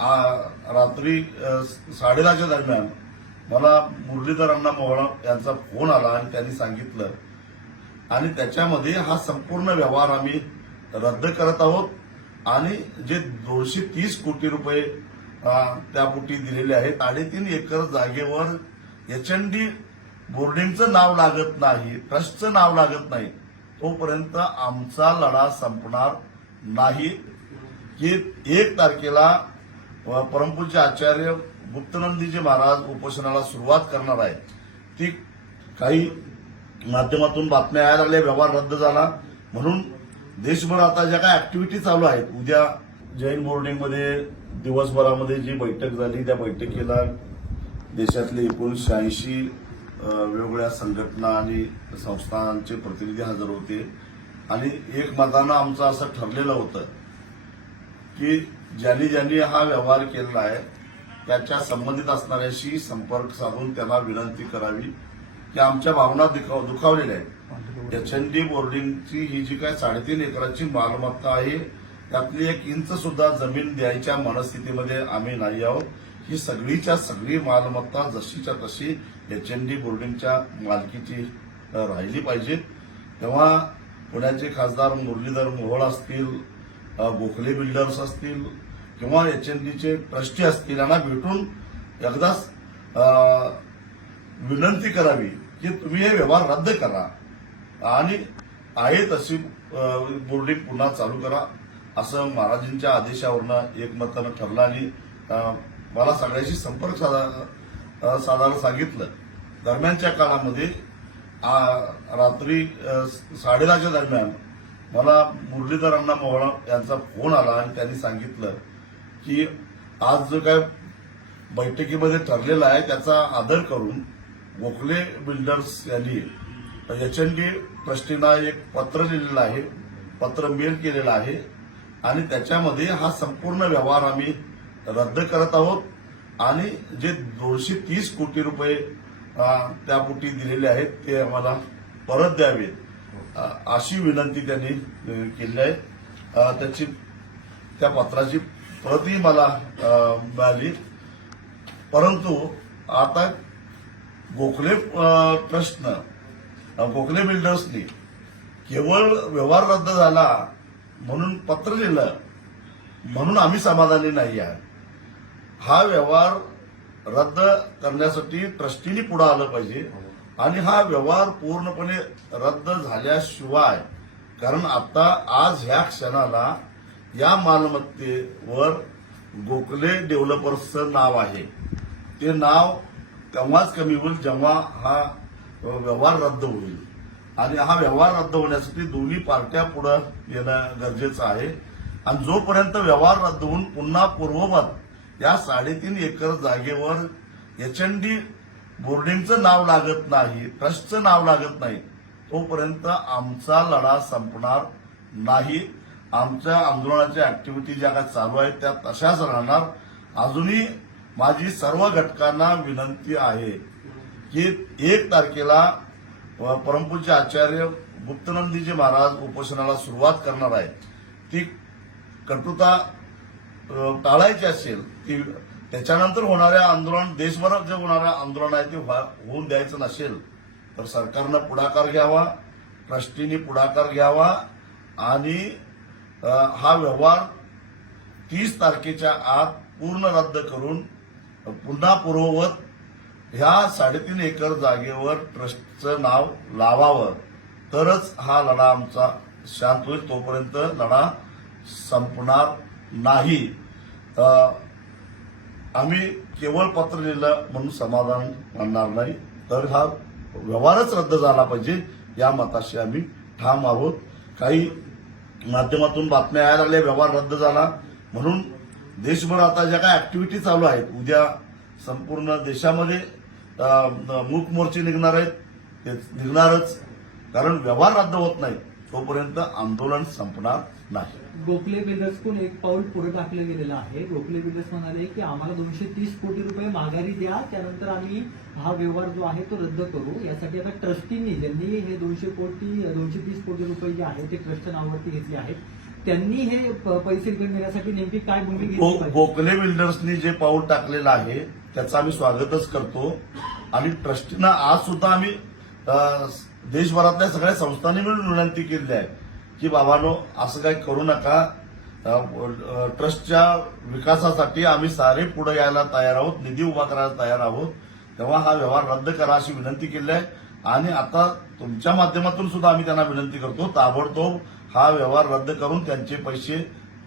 रात्री साडेदहाच्या दरम्यान मला मुरलीधर अण्णा मोहळा यांचा फोन आला आणि त्यांनी सांगितलं. आणि त्याच्यामध्ये हा संपूर्ण व्यवहार आम्ही रद्द करत आहोत आणि जे दोनशे तीस कोटी रुपये त्यापोटी दिलेले आहेत साडेतीन एकर जागेवर एच एन डी बोर्डिंगचं नाव लागत नाही ट्रस्टचं नाव लागत नाही तोपर्यंत आमचा लढा संपणार नाही. की एक तारखेला परमपूज्य आचार्य गुप्तनंदीजी महाराज उपोषणाला सुरुवात करणार आहे ती काही माध्यमातून बातम्या यायला लागल्या व्यवहार रद्द झाला. म्हणून देशभर आता ज्या काही ऍक्टिव्हिटी चालू आहेत उद्या जैन बोर्डिंगमध्ये दिवसभरामध्ये जी बैठक झाली त्या बैठकीला देशातले एकोणीसशे ऐंशी वेगवेगळ्या संघटना आणि संस्थांचे प्रतिनिधी हजर होते. आणि एक मतानं आमचं असं ठरलेलं होतं की ज्यांनी ज्यांनी हा व्यवहार केलेला आहे त्याच्या संबंधित असणाऱ्याशी संपर्क साधून त्यांना विनंती करावी. की आमच्या भावना दुखाव- दुखावलेल्या आहेत. एच एन डी बोर्डिंगची ही जी काय साडेतीन एकराची मालमत्ता आहे त्यातली एक इंच सुद्धा जमीन द्यायच्या मनस्थितीमध्ये आम्ही नाही आहोत. ही सगळीच्या सगळी मालमत्ता जशीच्या तशी एच एन डी बोर्डिंगच्या मालकीची राहिली पाहिजे तेव्हा पुण्याचे खासदार मुरलीधर मोहोळ असतील गोखले बिल्डर्स असतील किंवा एच एन डीचे ट्रस्टी असतील यांना भेटून एकदाच विनंती करावी की तुम्ही हे व्यवहार रद्द करा. आणि आहे तशी बोर्डिंग पुन्हा चालू करा असं महाराजांच्या आदेशावरनं एकमतानं ठरलं आणि मला सगळ्याशी संपर्क साधा साधायला सांगितलं. दरम्यानच्या काळामध्ये रात्री साडेदहाच्या दरम्यान मला मुरलीधर अण्णा मोहळा यांचा फोन आला आणि त्यांनी सांगितलं की आज जो काय बैठकीमध्ये ठरलेला आहे त्याचा आदर करून गोखले बिल्डर्स यांनी एच एन डी ट्रस्टीना एक पत्र लिहिलेलं आहे पत्र मेल केलेलं आहे आणि त्याच्यामध्ये हा संपूर्ण व्यवहार आम्ही रद्द करत आहोत आणि जे दोनशे तीस कोटी रुपये त्यापोटी दिलेले आहेत ते आम्हाला परत द्यावेत. अशी विनंती त्यांनी केली आहे. त्याची त्या पत्राची प्रती मला मिळाली. परंतु आता गोखले ट्रस्टनं गोखले बिल्डर्सनी केवळ व्यवहार रद्द झाला म्हणून पत्र लिहिलं म्हणून आम्ही समाधानी नाही आहे हा व्यवहार रद्द करण्यासाठी ट्रस्टीनी पुढे आलं पाहिजे. आणि हा व्यवहार पूर्णपणे रद्द झाल्याशिवाय कारण आता आज ह्या क्षणाला या मालमत्तेवर गोखले डेव्हलपर्सचं नाव आहे. ते नाव तेव्हाच कमी होईल जेव्हा हा व्यवहार रद्द होईल. आणि हा व्यवहार रद्द होण्यासाठी दोन्ही पार्ट्या पुढे येणं गरजेचं आहे. आणि जोपर्यंत व्यवहार रद्द होऊन पुन्हा पूर्ववत या साडेतीन एकर जागेवर एच एन डी बोर्डिंगचं नाव लागत नाही ट्रस्टचं नाव लागत नाही तोपर्यंत आमचा लढा संपणार नाही. आमच्या आंदोलनाच्या ऍक्टिव्हिटी ज्या काय चालू आहेत त्या तशाच राहणार. अजूनही माझी सर्व घटकांना विनंती आहे की एक तारखेला अ, परमपूज्य आचार्य गुप्तनंदीजी महाराज उपोषणाला सुरुवात करणार आहे ती कटुता टाळायची असेल ती त्याच्यानंतर होणाऱ्या आंदोलन देशभरात जे होणारं आंदोलन आहे ते होऊन द्यायचं नसेल तर सरकारनं पुढाकार घ्यावा ट्रस्टीनी पुढाकार घ्यावा आणि हा व्यवहार तीस तारखेच्या आत पूर्ण रद्द करून पुन्हा पूर्ववत ह्या साडेतीन एकर जागेवर ट्रस्टचं नाव लावावं. तरच हा लढा आमचा शांत होईल तोपर्यंत लढा संपणार नाही. आम्ही केवळ पत्र लिहिलं म्हणून समाधान मानणार नाही. तर हा व्यवहारच रद्द झाला पाहिजे या मताशी आम्ही ठाम आहोत. काही माध्यमातून बातम्या यायला लागल्या व्यवहार रद्द झाला. म्हणून देशभर आता ज्या काही ऍक्टिव्हिटी चालू आहेत उद्या संपूर्ण देशामध्ये मूक मोर्चे निघणार आहेत. ते निघणारच. कारण व्यवहार रद्द होत नाही. तोपर्यंत आंदोलन संपणार. नाही. गोखले बिल्डर्सकडून एक पाऊल पुढे टाकलं गेलेलं आहे. गोखले बिल्डर्स म्हणाले की आम्हाला दोनशे तीस कोटी रुपये माघारी द्या त्यानंतर आम्ही हा व्यवहार जो आहे तो रद्द करू. यासाठी आता ट्रस्टींनी ज्यांनी हे दोनशे कोटी दोनशे तीस कोटी रुपये जे आहेत ते ट्रस्टच्या नावावरती घेतले आहेत त्यांनी हे पैसे देण्यासाठी नेमकी काय भूमिका गोखले बिल्डर्सनी जे पाऊल टाकलेलं आहे त्याचं आम्ही स्वागतच करतो. आणि ट्रस्टीनं आज सुद्धा आम्ही देशभरातल्या सगळ्या संस्थांनी मिळून विनंती केली आहे. की बाबानो असं काही करू नका. ट्रस्टच्या विकासासाठी आम्ही सारे पुढे यायला तयार आहोत निधी उभा करायला तयार आहोत. तेव्हा हा व्यवहार रद्द करा अशी विनंती केली आहे. आणि आता तुमच्या माध्यमातून सुद्धा आम्ही त्यांना विनंती करतो ताबडतोब हा व्यवहार रद्द करून त्यांचे पैसे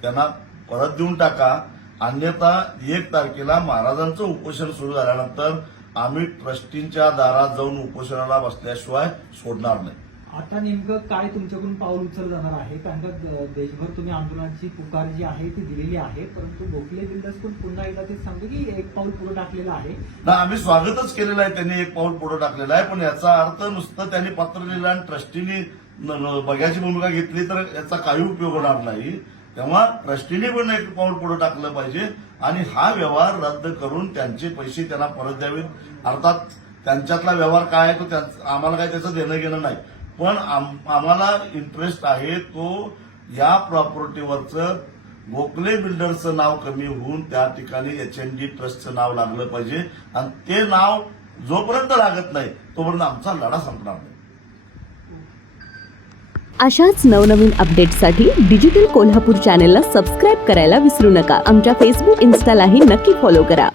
त्यांना परत देऊन टाका. अन्यथा एक तारखेला महाराजांचं उपोषण सुरू झाल्यानंतर आम्ही ट्रस्टींच्या दारात जाऊन उपोषणाला बसल्याशिवाय सोडणार नाही. आता नेमकं काय तुमच्याकडून पाऊल उचललं जाणार आहे? कारण का देशभर तुम्ही आंदोलनाची पुकार जी आहे ती दिलेली आहे परंतु गोखले बिल्डर्स पण पुन्हा एकदा ते सांगतो की एक पाऊल पुढे टाकलेलं आहे. ना आम्ही स्वागतच केलेलं आहे त्यांनी एक पाऊल पुढे टाकलेलं आहे पण याचा अर्थ नुसतं त्यांनी पत्र लिहिलं आणि ट्रस्टीनी बघ्याची भूमिका घेतली तर याचा काही उपयोग होणार नाही. तेव्हा ट्रस्टीने पण एक पाऊल पुढे टाकलं पाहिजे आणि हा व्यवहार रद्द करून त्यांचे पैसे त्यांना परत द्यावेत. अर्थात त्यांच्यातला व्यवहार काय आहे तो आम्हाला काय त्याचं देणं घेणं नाही. पण आम्हाला इंटरेस्ट आहे तो या प्रॉपर्टीवरचं गोखले बिल्डरचं नाव कमी होऊन त्या ठिकाणी एच एन डी ट्रस्टचं नाव लागलं पाहिजे. आणि ते नाव जोपर्यंत लागत नाही तोपर्यंत आमचा लढा संपणार नाही. अशाच नवनवीन अपडेट्ससाठी डिजिटल कोल्हापूर चॅनेलला सबस्क्राईब करायला विसरू नका. आमच्या फेसबुक इन्स्टालाही नक्की फॉलो करा.